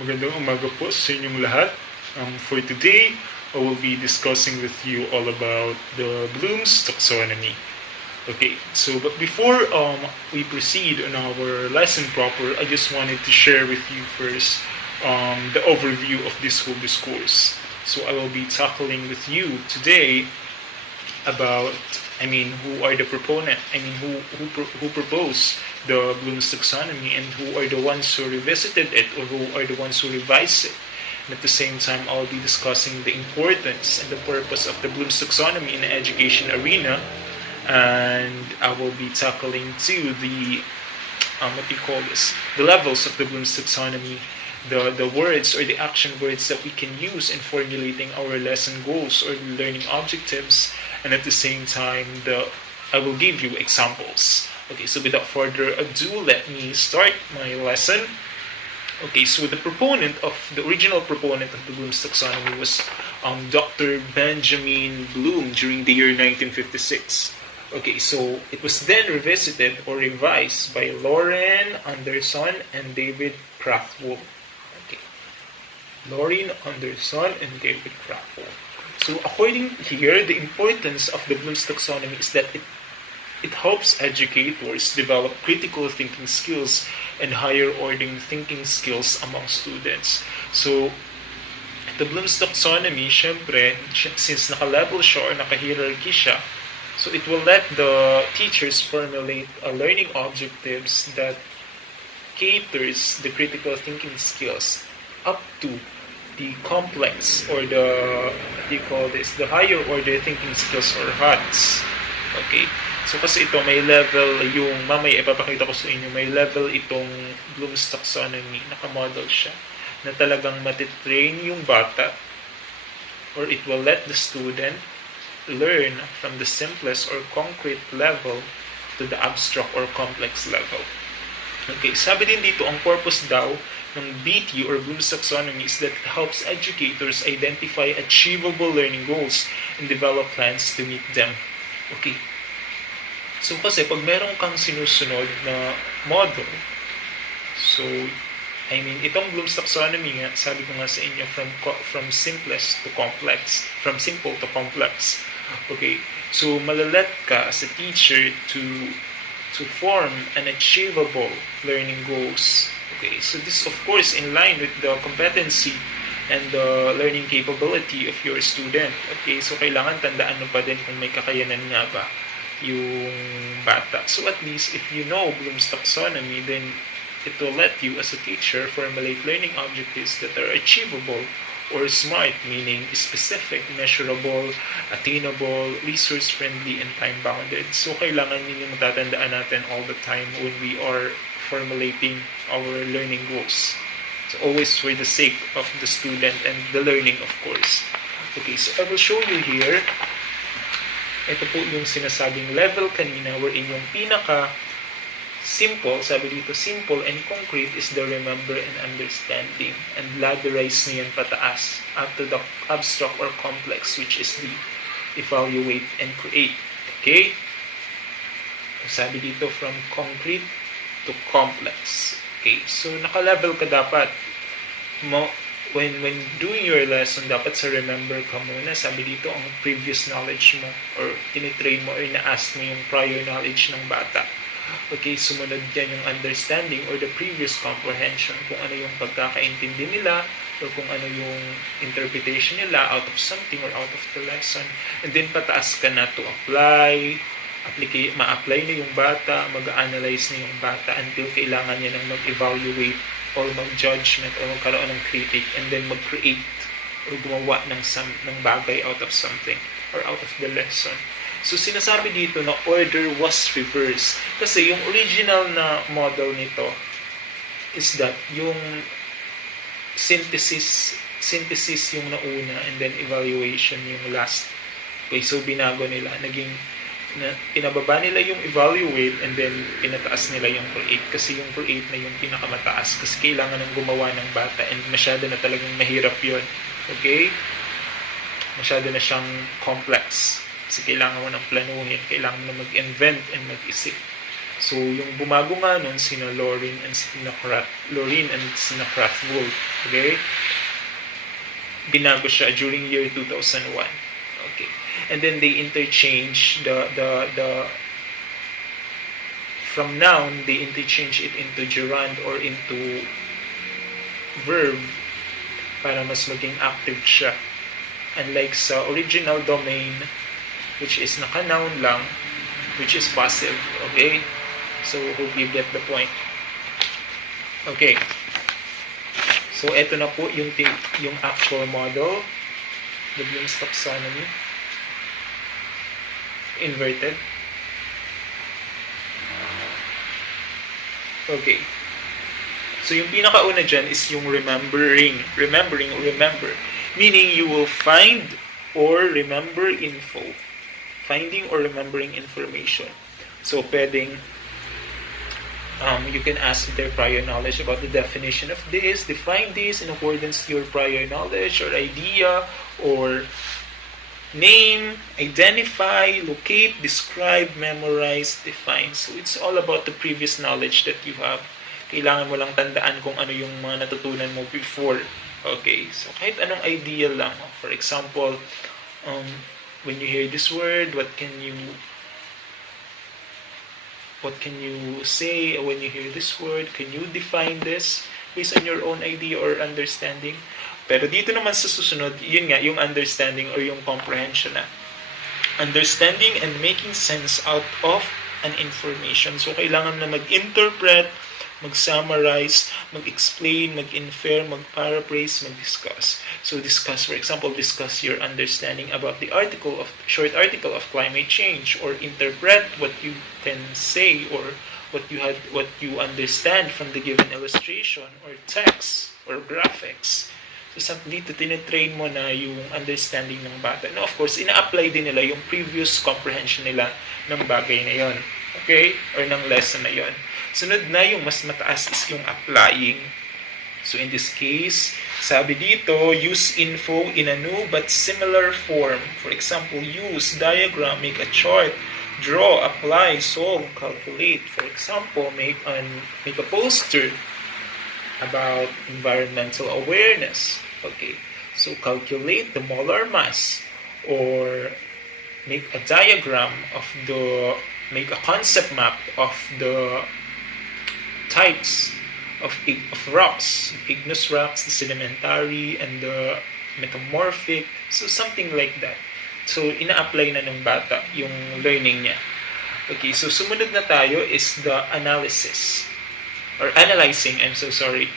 Magandang umaga po sa inyong lahat. For today, I will be discussing with you all about the Bloom's Taxonomy. Okay, so but before we proceed on our lesson proper, I just wanted to share with you first the overview of this whole discourse. So I will be tackling with you today about, who are the proponent, who proposed the Bloom's taxonomy and who are the ones who revisited it or who are the ones who revised it. And at the same time, I'll be discussing the importance and the purpose of the Bloom's taxonomy in the education arena. And I will be tackling too the the levels of the Bloom's taxonomy, the words or the action words that we can use in formulating our lesson goals or learning objectives, and at the same time I will give you examples. Okay, so without further ado, let me start my lesson. Okay, so the original proponent of the Bloom's taxonomy was Dr. Benjamin Bloom during the year 1956. Okay, so it was then revisited or revised by Lauren Anderson and David Kraftwerk. Okay, Lauren Anderson and David Kraftwerk. So according here, the importance of the Bloom's taxonomy is that it helps educators develop critical thinking skills and higher ordering thinking skills among students. So the Bloom's taxonomy, syempre, since naka-level siya or naka-hierarchy siya, so it will let the teachers formulate learning objectives that caters the critical thinking skills up to the complex or the higher order thinking skills or HOTS. Okay. So kasi ito may level yung mamaya ipapakita ko sa inyo, may level itong Bloom's taxonomy, naka-model siya na talagang matitrain yung bata or it will let the student learn from the simplest or concrete level to the abstract or complex level. Okay, sabi din dito, ang purpose daw ng BT or Bloom's taxonomy is that it helps educators identify achievable learning goals and develop plans to meet them. Okay. So kasi pag meron kang sinusunod na model, so itong Bloom's taxonomy nga, sabi ko nga sa inyo, from simplest to complex, from simple to complex. Okay, so malalet ka as a teacher to form an achievable learning goals. Okay, so this of course in line with the competency and the learning capability of your student. Okay, so kailangan tandaan mo pa din kung may kakayanan nga ba yung bata. So at least if you know Bloom's taxonomy, then it will let you as a teacher formulate learning objectives that are achievable or SMART, meaning specific, measurable, attainable, resource-friendly, and time-bounded. So kailangan yun yung matatandaan natin all the time when we are formulating our learning goals. So always for the sake of the student and the learning, of course. Okay, so I will show you here. Ito po yung sinasabing level kanina wherein yung simple, sabi dito, simple and concrete is the remember and understanding, and ladderize niyan pataas after the abstract or complex, which is the evaluate and create. Okay? Sabi dito from concrete to complex. Okay, so naka-level ka dapat. When doing your lesson, dapat sa remember ka muna. Sabi dito, ang previous knowledge mo or tinitrain mo or ina-ask mo yung prior knowledge ng bata. Okay, sumunod yan yung understanding or the previous comprehension, kung ano yung pagkakaintindi nila or kung ano yung interpretation nila out of something or out of the lesson. And then pataas ka na to ma-apply na yung bata, mag-analyze na yung bata until kailangan niya nang mag-evaluate or mag-judgment or magkaroon ng critic and then mag-create or gumawa ng bagay out of something or out of the lesson. So sinasabi dito na order was reversed kasi yung original na model nito is that yung synthesis yung nauna and then evaluation yung last. Okay, so binago nila, pinababa nila yung evaluate and then pinataas nila yung create kasi yung create na yung pinakamataas kasi kailangan ng gumawa ng bata and masyado na talagang mahirap yun. Okay? Masyado na siyang complex kasi kailangan mo ng planuhin, kailangan mo na mag-invent and mag-isip. So, yung bumago nga nun, sina Lauren and sina Krathwohl. Okay? Binago siya during year 2001. Okay. And then they interchange the from noun, they interchange it into gerund or into verb para mas maging active siya. Unlike sa original domain, which is naka-noun lang, which is passive. Okay? So, hope you get the point. Okay. So, eto na po yung actual model. The Bloom's taxonomy. Inverted. Okay. So, yung pinakauna dyan is yung remembering. Remembering or remember. Meaning, you will find or remember info. Finding or remembering information. So, pwedeng you can ask their prior knowledge about the definition of this, define this in accordance to your prior knowledge or idea, or name, identify, locate, describe, memorize, define. So it's all about the previous knowledge that you have. Kailangan mo lang tandaan kung ano yung mga natutunan mo before. Okay, so kahit anong idea lang. For example, when you hear this word, what can you say when you hear this word? Can you define this based on your own idea or understanding? Pero dito naman sa susunod, yun nga, yung understanding or yung comprehension na. Understanding and making sense out of an information. So, kailangan na mag-interpret, mag-summarize, mag-explain, mag-infer, mag-paraphrase, mag-discuss. So, discuss, for example, discuss your understanding about the short article of climate change, or interpret what you can say or what you understand from the given illustration or text or graphics. So, dito, tinitrain mo na yung understanding ng bata. Now, of course, ina-apply din nila yung previous comprehension nila ng bagay na yon. Okay? Or ng lesson na yon. Sunod na yung mas mataas is yung applying. So in this case, sabi dito, use info in a new but similar form. For example, use, diagram, make a chart, draw, apply, solve, calculate. For example, make a poster about environmental awareness. Okay, so calculate the molar mass, or make a diagram make a concept map of the types of rocks, igneous rocks, the sedimentary, and the metamorphic. So, something like that. So, ina-apply na ng bata yung learning niya. Okay, so sumunod na tayo is the analysis. Or analyzing, I'm so sorry.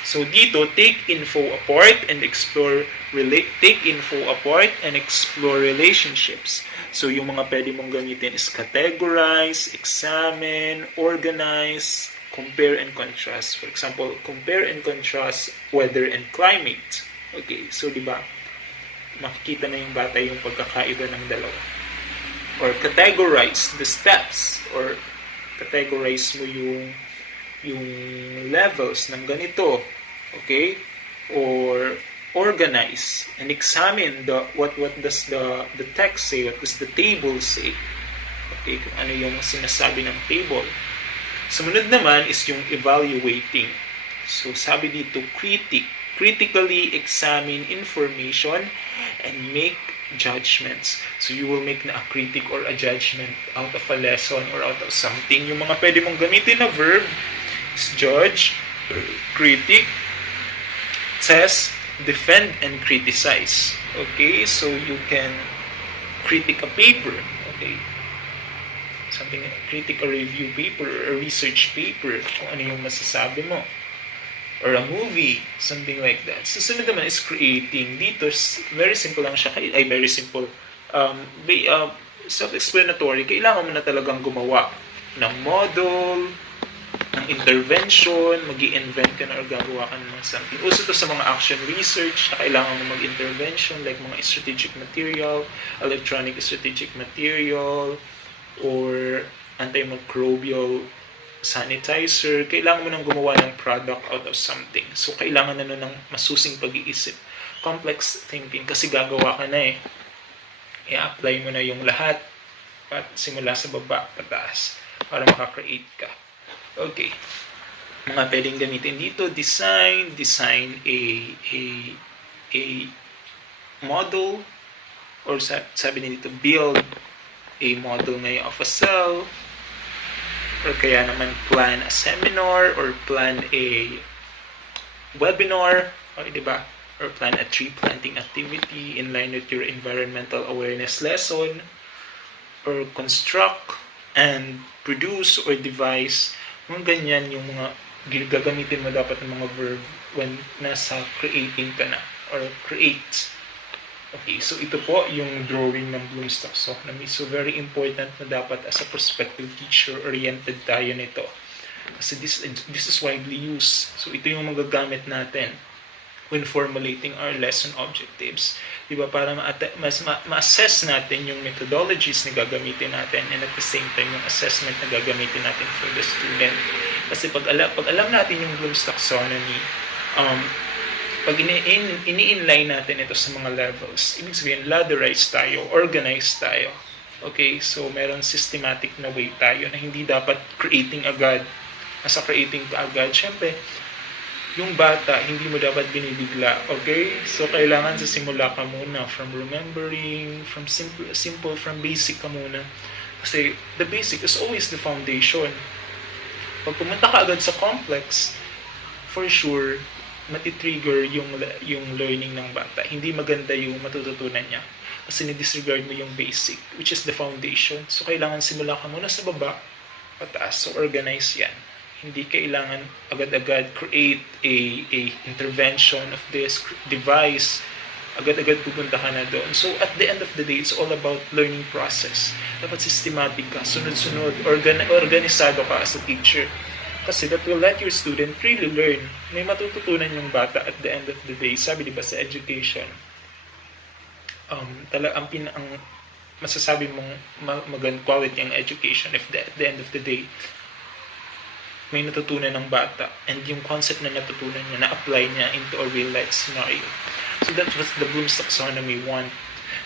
So, dito, take info apart and explore relationships. So, yung mga pwede mong gamitin is categorize, examine, organize, compare and contrast. For example, compare and contrast weather and climate. Okay, so di ba, makikita na yung bata yung pagkakaiba ng dalawa. Or categorize the steps, or categorize mo yung levels ng ganito. Okay? Or organize and examine what does the text say, what does the table say. Okay, kung ano yung sinasabi ng table. Sumunod naman is yung evaluating. So, sabi dito, critically examine information and make judgments. So, you will make na a critic or a judgment out of a lesson or out of something. Yung mga pwede mong gamitin na verb is judge, critic, test, defend, and criticize. Okay? So, you can critic a paper. Okay? Something, critic a review paper or a research paper, kung ano yung masasabi mo. Or a movie, something like that. So, sunod naman is creating. Dito, very simple lang siya. Very simple. Self-explanatory. Kailangan mo na talagang gumawa ng model, ng intervention, mag-i-invent ka na or gagawa ka ng something. Uso to sa mga action research na kailangan mo mag-intervention, like mga strategic material, electronic strategic material, or antimicrobial sanitizer. Kailangan mo nang gumawa ng product out of something. So, kailangan na ng masusing pag-iisip. Complex thinking. Kasi gagawa ka na I-apply mo na yung lahat. Simula sa baba, pataas. para makakreate ka. Okay. Mga pwedeng gamitin dito, design a model, or sabi nila dito, build a model ngayon of a cell, or kaya naman plan a seminar, or plan a webinar, o diba? Or plan a tree planting activity in line with your environmental awareness lesson, or construct and produce or devise. Mga ganyan yung mga gagamitin mo dapat ng mga verb when nasa creating ka na, or create. Okay, so ito po yung drawing ng Bloom's Taxonomy. So very important na dapat as a prospective teacher, oriented tayo nito. Kasi this is widely used. So ito yung magagamit natin when formulating our lesson objectives. Diba? Para ma-assess natin yung methodologies na gagamitin natin, and at the same time yung assessment na gagamitin natin for the student. Kasi pag alam natin yung Bloom's Taxonomy, pag ini-inline natin ito sa mga levels, ibig sabihin, ladderized tayo, organized tayo. Okay, so meron systematic na way tayo na hindi dapat creating agad. Nasa creating ka agad, syempre, yung bata, hindi mo dapat binibigla. Okay? So, kailangan sa simula ka muna, from remembering, from simple, from basic ka muna. Kasi, the basic is always the foundation. Pag pumunta ka agad sa complex, for sure, matitrigger yung learning ng bata. Hindi maganda yung matututunan niya. Kasi ni-disregard mo yung basic, which is the foundation. So, kailangan simula ka muna sa baba, pataas. So, organize yan. Hindi kailangan agad-agad create a intervention of this device. Agad-agad pupunta ka na doon. So, at the end of the day, it's all about learning process. Dapat systematic ka, sunod-sunod, organisado ka as a teacher. Kasi that will let your student really learn. May matututunan yung bata at the end of the day. Sabi diba sa education, ang masasabi mong magandang quality ang education if at the end of the day, may natutunan ng bata and yung concept na natutunan niya, na-apply niya into a real-life scenario. So that's what the Bloom's Taxonomy want,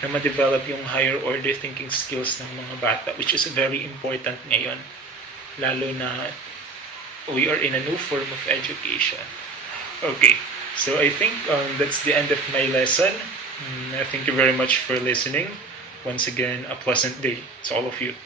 na ma-develop yung higher order thinking skills ng mga bata, which is very important ngayon. Lalo na we are in a new form of education. Okay, so I think that's the end of my lesson. Thank you very much for listening. Once again, a pleasant day to all of you.